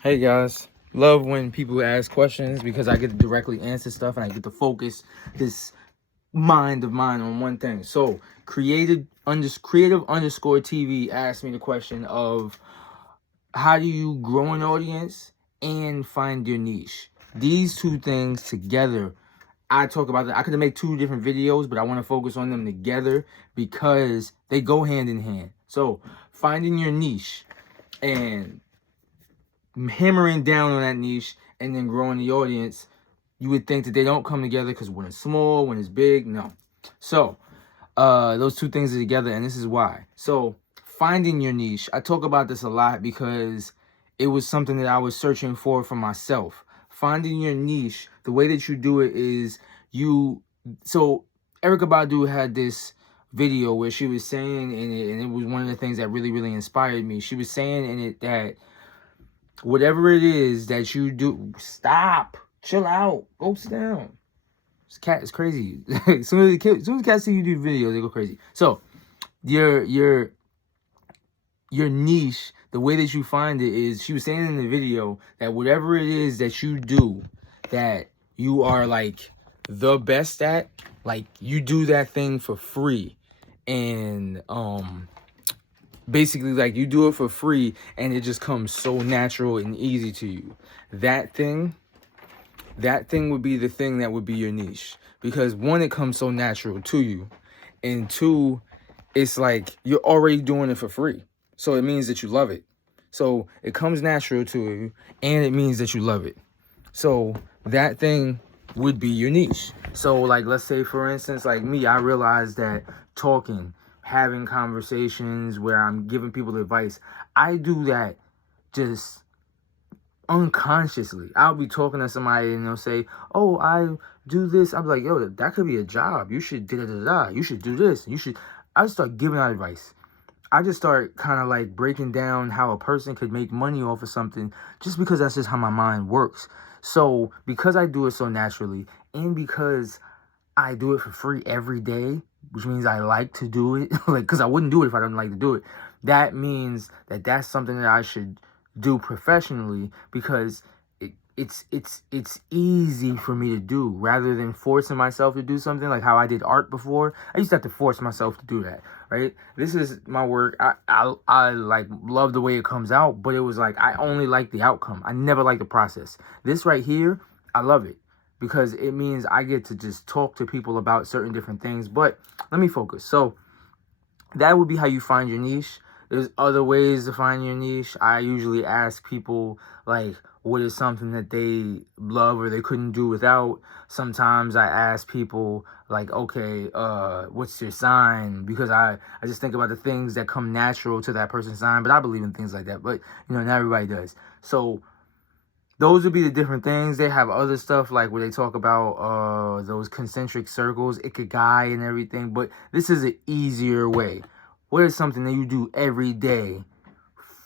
Hey guys, love when people ask questions because I get to directly answer stuff and I get to focus this mind of mine on one thing. So creative underscore TV asked me the question of how do you grow an audience and find your niche. These two things together, I talk about that. I could make two different videos, but I want to focus on them together because they go hand in hand. So finding your niche and hammering down on that niche and then growing the audience, you would think that they don't come together because when it's small, when it's big, no. So those two things are together, and this is why. So finding your niche, I talk about this a lot because it was something that I was searching for myself. Finding your niche, the way that you do it is so Erykah Badu had this video where she was saying in it, and it was one of the things that really, really inspired me. She was saying in it that whatever it is that you do, stop, chill out, go sit down. This cat is crazy. as soon as the cat see you do videos, they go crazy. So your niche, the way that you find it is, she was saying in the video that whatever it is that you do, that you are like the best at, like you do that thing for free, and basically like you do it for free and it just comes so natural and easy to you. That thing would be the thing that would be your niche, because one, it comes so natural to you, and two, it's like you're already doing it for free, so it means that you love it. So it comes natural to you and it means that you love it. So that thing would be your niche. So like, let's say for instance, like me, I realized that talking, having conversations where I'm giving people advice, I do that just unconsciously. I'll be talking to somebody and they'll say, "Oh, I do this." I'm like, "Yo, that could be a job. You should da da da da. You should do this. You should." I just start giving out advice. I just start kind of like breaking down how a person could make money off of something, just because that's just how my mind works. So because I do it so naturally, and because I do it for free every day, which means I like to do it, like, because I wouldn't do it if I didn't like to do it. That means that that's something that I should do professionally, because it's easy for me to do rather than forcing myself to do something like how I did art before. I used to have to force myself to do that, right? This is my work. I like love the way it comes out, but it was like I only like the outcome. I never like the process. This right here, I love it because it means I get to just talk to people about certain different things. But let me focus. So that would be how you find your niche. There's other ways to find your niche. I usually ask people, like, what is something that they love or they couldn't do without. Sometimes I ask people, like, okay, what's your sign? Because I just think about the things that come natural to that person's sign. But I believe in things like that. But, not everybody does. So those would be the different things. They have other stuff like where they talk about those concentric circles, ikigai and everything. But this is an easier way. What is something that you do every day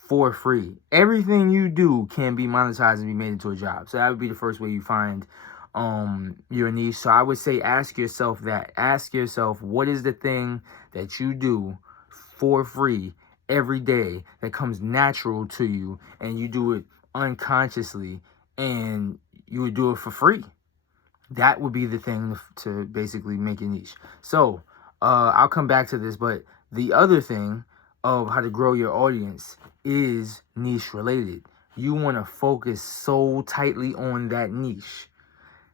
for free? Everything you do can be monetized and be made into a job. So that would be the first way you find your niche. So I would say ask yourself that. Ask yourself, what is the thing that you do for free every day that comes natural to you, and you do it unconsciously, and you would do it for free? That would be the thing to basically make a niche. So I'll come back to this, but the other thing of how to grow your audience is niche related. You want to focus so tightly on that niche,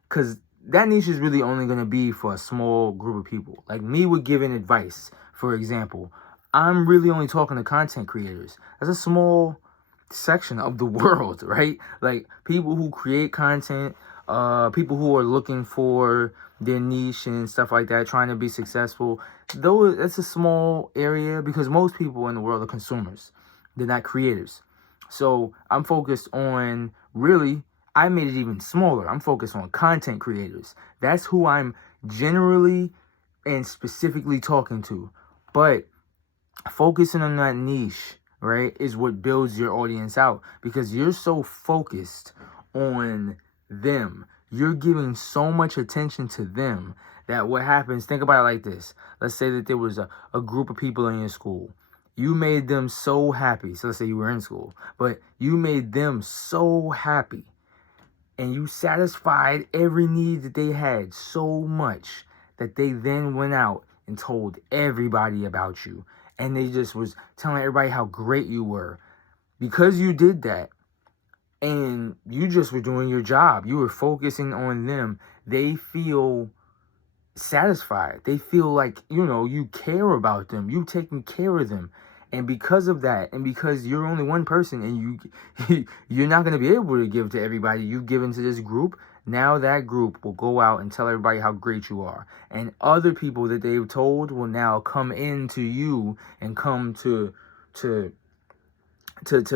because that niche is really only going to be for a small group of people. Like me with giving advice, for example, I'm really only talking to content creators. That's a small section of the world, right? Like people who create content, people who are looking for their niche and stuff like that, trying to be successful. Though that's a small area, because most people in the world are consumers. They're not creators. So I'm focused on, really, I made it even smaller. I'm focused on content creators. That's who I'm generally and specifically talking to. But focusing on that niche, right, is what builds your audience out, because you're so focused on them. You're giving so much attention to them that what happens, think about it like this. Let's say that there was a group of people in your school. you made them so happy. So let's say you were in school, but you made them so happy and you satisfied every need that they had so much that they then went out and told everybody about you. And they just was telling everybody how great you were. Because you did that and you just were doing your job, you were focusing on them, they feel satisfied. They feel like, you care about them. You taking care of them. And because of that, and because you're only one person and you're not going to be able to give to everybody, you've given to this group. Now that group will go out and tell everybody how great you are. And other people that they've told will now come into you and come to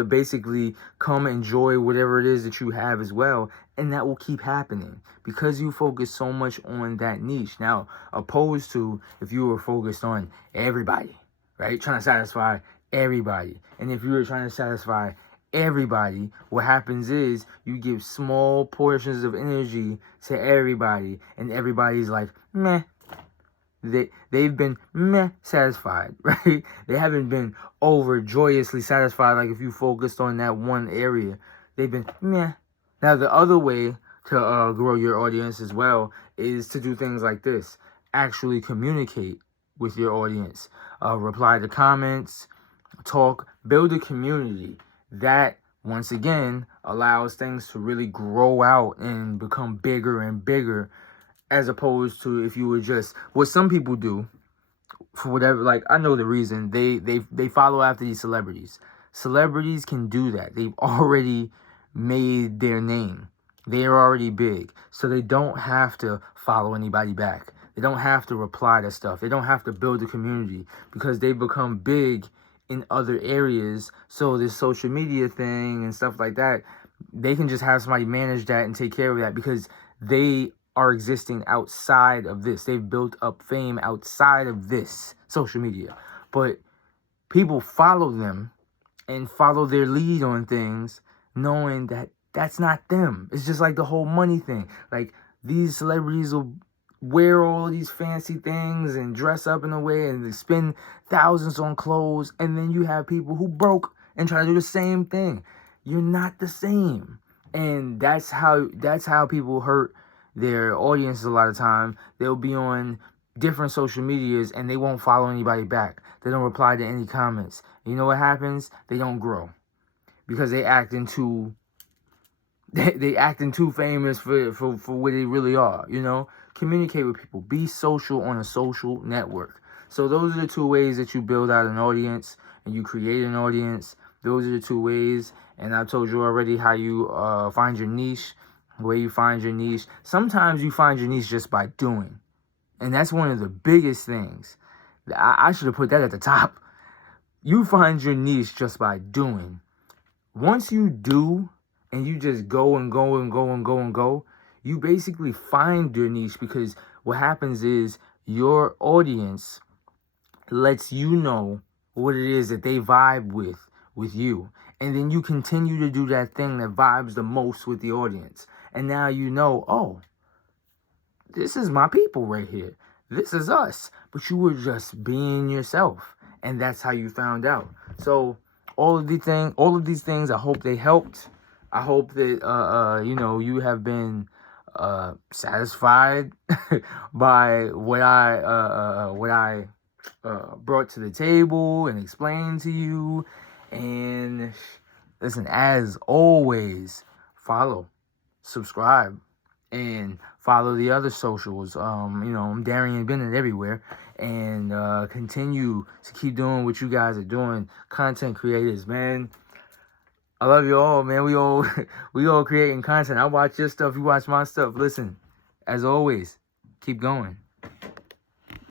basically come enjoy whatever it is that you have as well. And that will keep happening because you focus so much on that niche. Now, opposed to if you were focused on everybody, right? Trying to satisfy everybody. And if you were trying to satisfy everybody, what happens is you give small portions of energy to everybody. And everybody's like, meh. They've been meh satisfied, right? They haven't been overjoyously satisfied like if you focused on that one area. They've been meh. Now, the other way to grow your audience as well is to do things like this. Actually communicate with your audience. Reply to comments, talk, build a community. That, once again, allows things to really grow out and become bigger and bigger, as opposed to if you were just, what some people do, for whatever, like, I know the reason, they follow after these celebrities. Celebrities can do that. They've already made their name. They are already big. So they don't have to follow anybody back. They don't have to reply to stuff. They don't have to build a community because they become big in other areas. So this social media thing and stuff like that, they can just have somebody manage that and take care of that because they are existing outside of this. They've built up fame outside of this social media. But people follow them and follow their lead on things, knowing that that's not them. It's just like the whole money thing. Like, these celebrities will wear all these fancy things and dress up in a way and they spend thousands on clothes, and then you have people who broke and try to do the same thing. You're not the same. And that's how people hurt their audience a lot of time. They'll be on different social medias and they won't follow anybody back. They don't reply to any comments. You know what happens? They don't grow because they acting too famous for what they really are. Communicate with people. Be social on a social network. So those are the two ways that you build out an audience and you create an audience. Those are the two ways. And I told you already how you find your niche. Where you find your niche. Sometimes you find your niche just by doing. And that's one of the biggest things. I should have put that at the top. You find your niche just by doing. Once you do, and you just go and go and go and go and go, you basically find your niche, because what happens is your audience lets you know what it is that they vibe with you. And then you continue to do that thing that vibes the most with the audience. And now you know, oh, this is my people right here. This is us. But you were just being yourself. And that's how you found out. So all of these things, I hope they helped. I hope that, you have been satisfied by what I brought to the table and explained to you. And listen, as always, follow, subscribe, and follow the other socials. I'm Darian Bennett everywhere. And continue to keep doing what you guys are doing. Content creators, man. I love you all, man. We all creating content. I watch your stuff. You watch my stuff. Listen, as always, keep going.